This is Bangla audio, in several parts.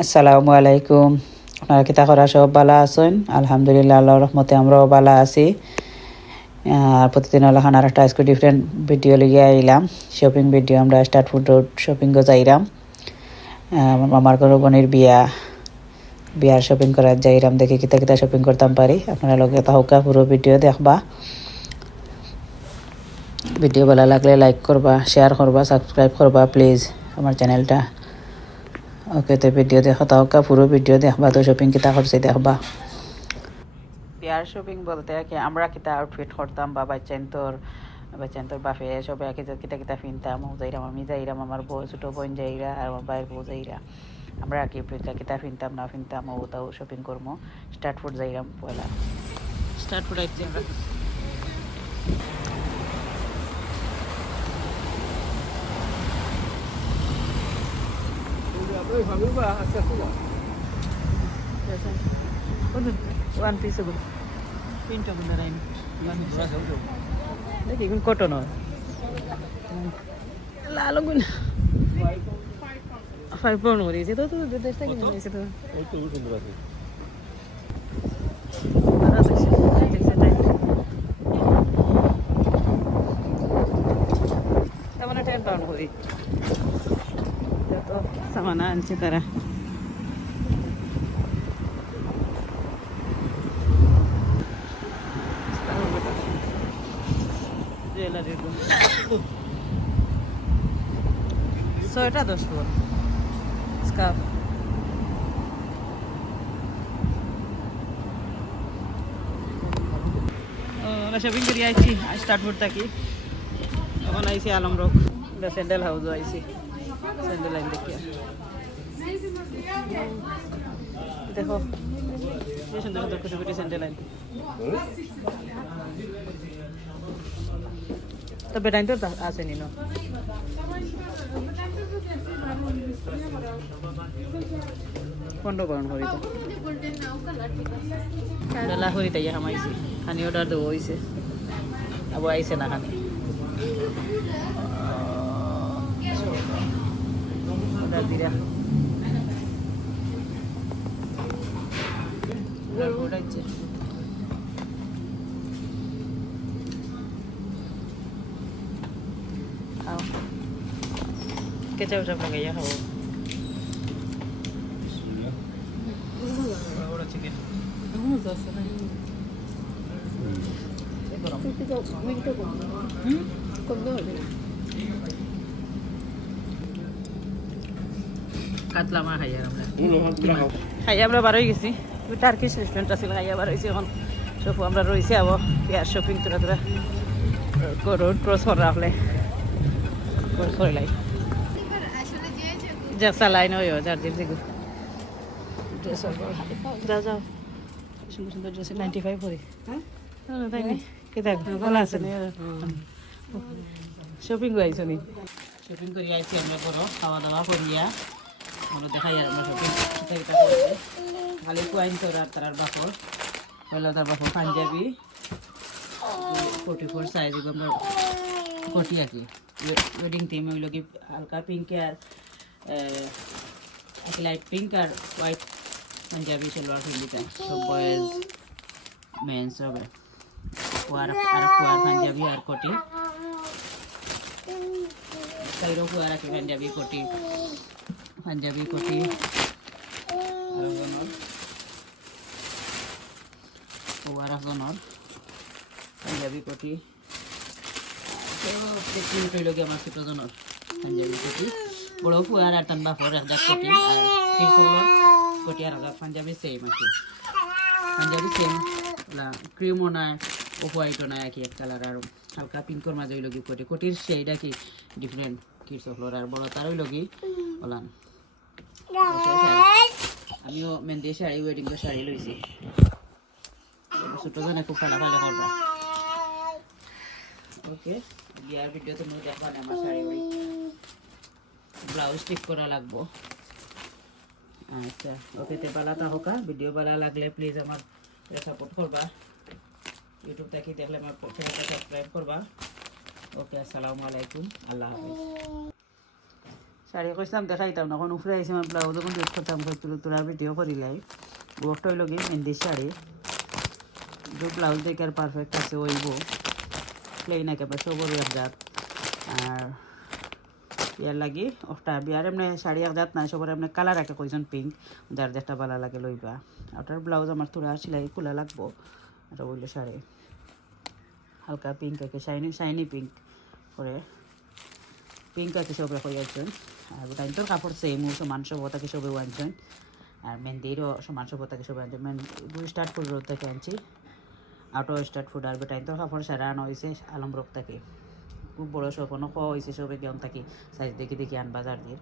আসসালামু আলাইকুম। আপনারা কিতা করা সব বালা আছেন? আলহামদুলিল্লাহ, আল্লাহর রহমতে আমরাও বালা আছি। আর প্রতিদিন হলাখান আর একটা আজকে ডিফারেন্ট ভিডিও লিগে আইলাম। শপিং ভিডিও আমরা স্টার্ট ফুড রোড শপিংও যাইলাম। আমার মামার কোনো বোনের বিয়ার শপিং করার যাইলাম, দেখি কিতা কিতা শপিং করতাম পারি। আপনারা লগে তাহকা পুরো ভিডিও দেখবা। ভিডিও ভালো লাগলে লাইক করবা, শেয়ার করবা, সাবস্ক্রাইব করবা প্লিজ আমার চ্যানেলটা। ওকে, তো ভিডিও দেখো, তাহকা পুরো ভিডিও দেখবা, তো শপিং কিতা করছে দেখবা। বিয়ার শপিং বলতে কি আমরা কিতা আউটফিট করতাম বা বাচ্চান্তর বাপে সবাই কিতা কিতা কিনতাম, যাইরাম আমি যাইরাম, আমার ছোটো বোন যাইরা আর আমার ভাইয়ের বউ যাইরা আমরা আর কি কিতা কিনতাম না কিনতাম, ও তাও শপিং করবো। স্টার্ট ফুড যাইরাম পয়লা স্টার্ট ফুড আইছি আমরা। ওয়ান পিস তিনটা বন্ধ রাইন দেখি কোন কটন লাল গুণ 5 পাউন্ড হয়েছে তো দেশটা কিনে হয়েছে তো তেমন 10 পাউন্ড করি তো সামানা আনছে তারা। ছয়টা 10 ফুট স্কার্ফ শপিং করে আইছি স্টার্ট ফুড থাকি। এখন আইছি আলমরক স্যান্ডেল হাউস আইছি, স্যান্ডেল আইন দেখি দেখো কি সুন্দর সুন্দর কুচি কুচি স্যান্ডেল আইন। তো বেটাইন তো আছে নি 15 পাউন্ড হরি তো ডলা হরি তাই হামাইছি খানি অর্ডার দেবো হইছে আবু আইছে না খানি অর্ডার দিরা উড়াইছে। কেচাপ চাপ লাগাইয়া খাবো। কাতলা মা খাই আর আমরা বার হয়ে গেছি। টার্কিশ রেস্টুরেন্ট আছিল, খাইয়া বার হয়েছি। এখন সব আমরা রয়েছি আবো বিয়ার শপিং তোরা রোড ক্রস করা হলে ক্রস করে লাই জ্যাকসা লাইন হয়ে চার্জের দিকে ড্রেস যাও যাও সুন্দর সুন্দর ড্রেস 95 করে তাই নি কে দেখ ভালো আছে নি শপিং আইছো নি শপিং করি আইছি আমরা করো খাওয়া দাওয়া করিয়া আমরা দেখাই আর আমরা শপিং কিতা করছি খালি কুয়াইন তো তার বাপর পয়লা তার বাপর পাঞ্জাবি 44 সাইজ আমরা কোটি আর কি ওয়েডিং থিম হইল কি হালকা পিঙ্ক আর লাইট পিঙ্ক আর হোয়াইট পাঞ্জাবি সালোয়ার পিন্ধিতা সব বয়েজ মেন্স হবে আর পাঞ্জাবি আর কোটি সাইরো আর কি পাঞ্জাবি কোটি আর জনর পাঞ্জাবি কোটি আমার ছোট জনর পাঞ্জাবি কোটি বড় ফুয়ার আর টান্ডা ফর এক কোটি আর ফিরসোলার কোটি আর পাঞ্জাবি সেম আছে পাঞ্জাবি সেম ক্রিমও নাই ও হোয়াইটও নাই একই এক কালার আর হালকা পিঙ্কর মাঝে ওই লগি কোটি কোটির সেইটা কি ডিফারেন্ট কিরসোলার আর বড় তার ওই লগি ওলান। আমিও মেহেন্দি শাড়ি ওয়েডিং শাড়ি লইছি ছোট জনে খুব ফালা করবা। ওকে বিয়ার ভিডিওতে মনে দেখবা না আমার শাড়ি ওই ব্লাউজ ঠিক করা লাগবো। আচ্ছা ওকে, তে ভালো থাকা। ভিডিও ভালো লাগলে প্লিজ আমার সাপোর্ট করবা, ইউটিউব থেকে দেখলে আমার চ্যানেলটা সাবস্ক্রাইব করবা। ওকে, আসসালামু আলাইকুম, আল্লাহ হাফিজ। শাড়ি কইসলাম দেখাইতাম না, এখন উপরে আইসি আমার ব্লাউজ যখন ইউজ করতাম তোরা ভিডিও করিলাই। ওয়ার্কটা হইল কি মেহেন্দির শাড়ি, ব্লাউজ দেখে আর পারফেক্ট আছে ওইব প্লেন একেবারে সবর এক জাত। আর বিয়ার লাগি ওটা বিয়ার এমনি শাড়ি এক জাত নাই, সবার এমনি কালার একে কইজন পিঙ্ক, যার যেটা ভালো লাগে লইবা। ওটার ব্লাউজ আমার থোড়া সেলাই খোলা লাগবো। এটা বললো শাড়ি হালকা পিঙ্ক একে শাইনি শাইনি পিঙ্ক করে, পিঙ্ক একে সবে হয়ে একজন। আর টাইম তোর কাপড় সেম সমান সভ্যতাকে সবেও আনছেন, আর মেহেন্দিরও সমান সভ্যতাকে সবে আনছেন। স্টার্ট ফুড রোড থেকে আনছি, আউটো স্টার্ট ফুড। আর টাইম তোর কাপড় সারা আনা হয়েছে আলমরক থেকে, খুব বড়ো সপনও খাওয়া হয়েছে সবে গিয়ে থাকি সাইজ দেখি দেখি আন বাজার দিয়ে।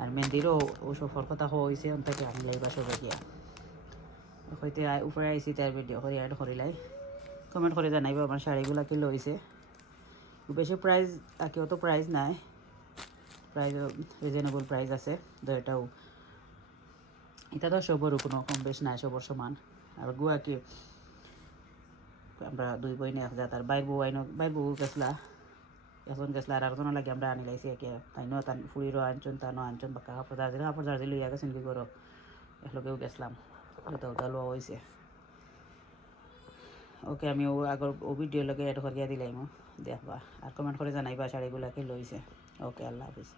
আর মেহেন্দিরও ও সফর কথা খাওয়া হয়েছে থেকে আনি লাইবা সবে গিয়া হইতে উপরে আইসি তার ভিডিও করি অ্যাড করিলাই। কমেন্ট করে জানাইব আমার শাড়িগুলা কি লইছে। খুব বেশি প্রাইস তাকে অত প্রাইস নাই, প্রাইস রিজনেবল প্রাইস আছে। তো এটাও এটা তো সবরও কোনো কম বেশ নাই, সবর সমান। আর গুয়া কি আমরা দুই বই নিয়ে যাত, আর বাইর বউ গেছলা এখন গেছলা, আর আরেকজনও লাগে আমরা আনি লাইছি একে তাইনও তান ফুড়িরও আনছন তানও আনছন বাক্কা কাপড় জার্জি লইয়া গেছেন কি করো একলগেও গেছলাম, ওটা ওটা লোয়া হয়েছে। ওকে আমি আগর ভিডিও লগে এড করিয়া দিলাম, দেখবা আর কমেন্ট করে জানাইবা শাড়িগুলা কি লইছে। ওকে আল্লাহ হাফিজ।